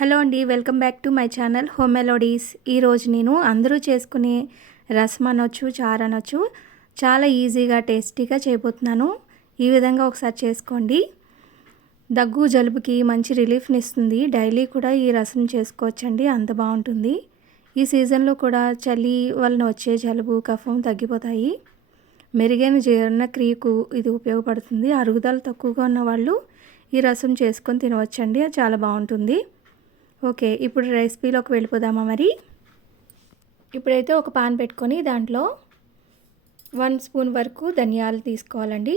Hello అండి, welcome back to my channel home melodies. ఈరోజు నేను అందరూ చేసుకునే రసం అనొచ్చు, చారు అనొచ్చు, చాలా ఈజీగా టేస్టీగా చేయబోతున్నాను. ఈ విధంగా ఒకసారి చేసుకోండి. దగ్గు జలుబుకి మంచి రిలీఫ్ని ఇస్తుంది. డైలీ కూడా ఈ రసం చేసుకోవచ్చండి, అంత బాగుంటుంది. ఈ సీజన్లో కూడా చలి వలన వచ్చే జలుబు కఫం తగ్గిపోతాయి. మెరుగైన జీర్ణక్రియకు ఇది ఉపయోగపడుతుంది. అరుగుదల తక్కువగా ఉన్న వాళ్ళు ఈ రసం చేసుకొని తినవచ్చండి, అది చాలా బాగుంటుంది. ఓకే, ఇప్పుడు రెసిపీలోకి వెళ్ళిపోదామా. మరి ఇప్పుడైతే ఒక పాన్ పెట్టుకొని దాంట్లో 1 స్పూన్ వరకు ధనియాలు తీసుకోవాలండి,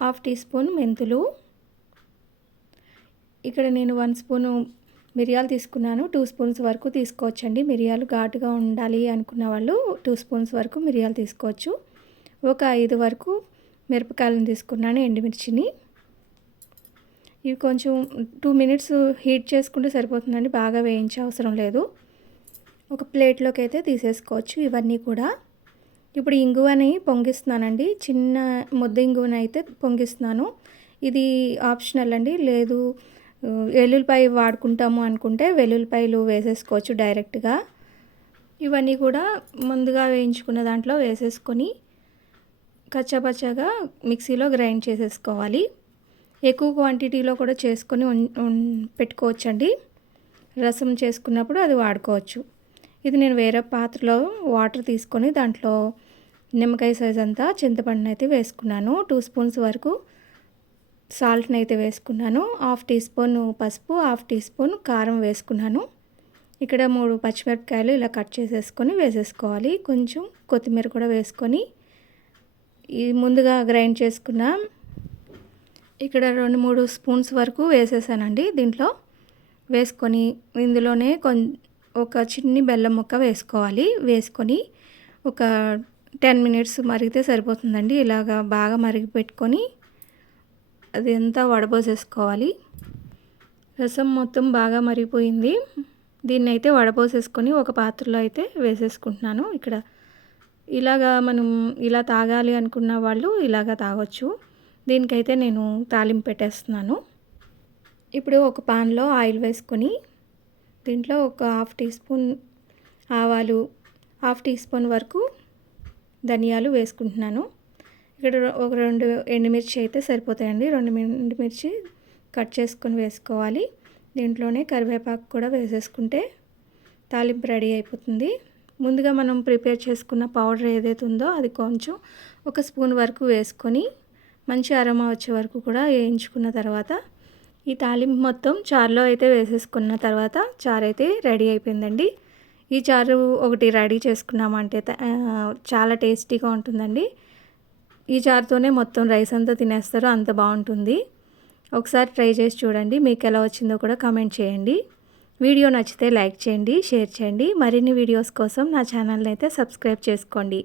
1/2 టీ స్పూన్ మెంతులు, ఇక్కడ నేను 1 స్పూను మిరియాలు తీసుకున్నాను. 2 స్పూన్స్ వరకు తీసుకోవచ్చండి. మిరియాలు ఘాటుగా ఉండాలి అనుకున్న వాళ్ళు 2 స్పూన్స్ వరకు మిరియాలు తీసుకోవచ్చు. ఒక 5 వరకు మిరపకాయలను తీసుకున్నాను, ఎండుమిర్చిని. ఇవి కొంచెం 2 మినిట్స్ హీట్ చేసుకుంటే సరిపోతుందండి, బాగా వేయించే అవసరం లేదు. ఒక ప్లేట్లోకి అయితే తీసేసుకోవచ్చు ఇవన్నీ కూడా. ఇప్పుడు ఇంగువని పొంగిస్తున్నానండి, చిన్న ముద్ద ఇంగువని అయితే పొంగిస్తున్నాను. ఇది ఆప్షనల్ అండి, లేదు వెల్లుల్లిపాయ వాడుకుంటాము అనుకుంటే వెల్లుల్లిపాయలు వేసేసుకోవచ్చు డైరెక్ట్గా. ఇవన్నీ కూడా ముందుగా వేయించుకున్న దాంట్లో వేసేసుకొని కచ్చాపచ్చాగా మిక్సీలో గ్రైండ్ చేసేసుకోవాలి. ఎక్కువ క్వాంటిటీలో కూడా చేసుకొని పెట్టుకోవచ్చండి, రసం చేసుకున్నప్పుడు అది వాడుకోవచ్చు. ఇది నేను వేరే పాత్రలో వాటర్ తీసుకొని దాంట్లో నిమ్మకాయ సైజ్ అంతా చింతపండుని అయితే వేసుకున్నాను. 2 స్పూన్స్ వరకు సాల్ట్ని అయితే వేసుకున్నాను. 1/2 టీ స్పూన్ పసుపు, 1/2 టీ స్పూన్ కారం వేసుకున్నాను. ఇక్కడ 3 పచ్చిమిరపకాయలు ఇలా కట్ చేసేసుకొని వేసేసుకోవాలి. కొంచెం కొత్తిమీర కూడా వేసుకొని ఈ ముందుగా గ్రైండ్ చేసుకున్న ఇక్కడ 2-3 స్పూన్స్ వరకు వేసేసానండి. దీంట్లో వేసుకొని ఇందులోనే ఒక చిన్ని బెల్లం ముక్క వేసుకోవాలి. వేసుకొని ఒక 10 మినిట్స్ మరిగితే సరిపోతుందండి. ఇలాగా బాగా మరిగి పెట్టుకొని అది అంతా వడపోసేసుకోవాలి. రసం మొత్తం బాగా మరిగిపోయింది. దీన్ని అయితే వడపోసేసుకొని ఒక పాత్రలో అయితే వేసేసుకుంటున్నాను. ఇక్కడ ఇలాగా మనం ఇలా తాగాలి అనుకున్న వాళ్ళు ఇలాగా తాగొచ్చు. దీనికైతే నేను తాలింపు పెట్టేస్తున్నాను. ఇప్పుడు ఒక పాన్లో ఆయిల్ వేసుకొని దీంట్లో ఒక 1/2 టీ స్పూన్ ఆవాలు, 1/2 టీ స్పూన్ వరకు ధనియాలు వేసుకుంటున్నాను. ఇక్కడ ఒక 2 ఎండుమిర్చి అయితే సరిపోతాయండి. 2 ఎండుమిర్చి కట్ చేసుకొని వేసుకోవాలి. దీంట్లోనే కరివేపాకు కూడా వేసేసుకుంటే తాలింపు రెడీ అయిపోతుంది. ముందుగా మనం ప్రిపేర్ చేసుకున్న పౌడర్ ఏదైతే ఉందో అది కొంచెం ఒక స్పూన్ వరకు వేసుకొని మంచి అరోమా వచ్చే వరకు కూడా వేయించుకున్న తర్వాత ఈ తాలింపు మొత్తం చారులో అయితే వేసేసుకున్న తర్వాత చారు అయితే రెడీ అయిపోయిందండి. ఈ చారు ఒకటి రెడీ చేసుకున్నామంటే చాలా టేస్టీగా ఉంటుందండి. ఈ చారుతోనే మొత్తం రైస్ అంతా తినేస్తారు, అంత బాగుంటుంది. ఒకసారి ట్రై చేసి చూడండి, మీకు ఎలా వచ్చిందో కూడా కామెంట్ చేయండి. వీడియో నచ్చితే లైక్ చేయండి, షేర్ చేయండి. మరిన్ని వీడియోస్ కోసం నా ఛానల్ని అయితే సబ్స్క్రైబ్ చేసుకోండి.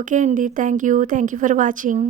ఓకే అండి, థ్యాంక్ యూ ఫర్ వాచింగ్.